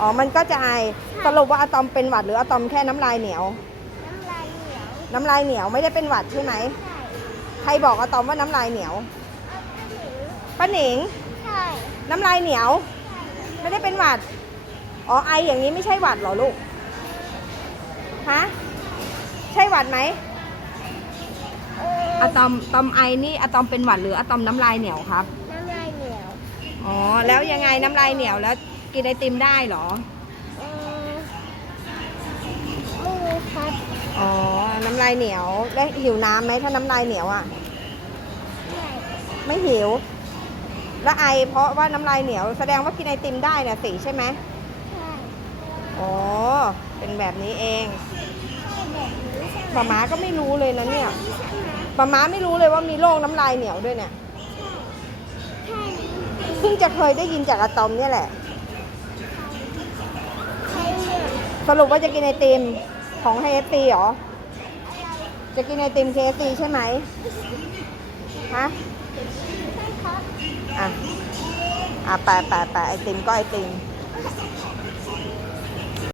อ๋อ มันก็จะไอ สรุปว่าอะตอมเป็นหวัดหรืออะตอมแค่น้ำลายเหนียว น้ำลายเหนียวน้ำลายเหนียวไม่ได้เป็นหวัดใช่ไหม ใช่ใครบอกอะตอมว่าน้ำลายเหนียวเอาหนิวป้าหนิง ใช่น้ำลายเหนียวไม่ได้เป็นหวัด อ๋อ ไออย่างนี้ไม่ใช่หวัดเหรอลูก ฮะ ใช่หวัดไหมเอออะตอมตอมไอนี่อะตอมเป็นหวัดหรืออะตอมน้ำลายเหนียวครับ น้ำลายเหนียวอ๋อ แล้วยังไงน้ำลายเหนียวแล้ว กินไอติมได้เหรอ เออไม่รู้ครับอ๋อ น้ำลายเหนียว แล้วหิวน้ำไหมถ้าน้ำลายเหนียวอะใช่ไม่หิว แล้วไอเพราะว่าน้ำลายเหนียว แสดงว่ากินไอติมได้นะสิใช่ไหมใช่อ๋อ เป็นแบบนี้เองใช่แบบนี้ใช่ไหมป้าม้าก็ไม่รู้เลยนะเนี่ยใช่ไหมป้าม้าไม่รู้เลยว่ามีโรคน้ำลายเหนียวด้วยเนี่ย ใช่เพิ่งจะเคยได้ยินจากอะตอมเนี่ยแหละ สรุปว่าจะกินไอติมของเฮฟตีเหรอ จะกินไอติมเคฟซีใช่ไหมฮะอะ อะแปะแปะแปะไอติมก็ไอติม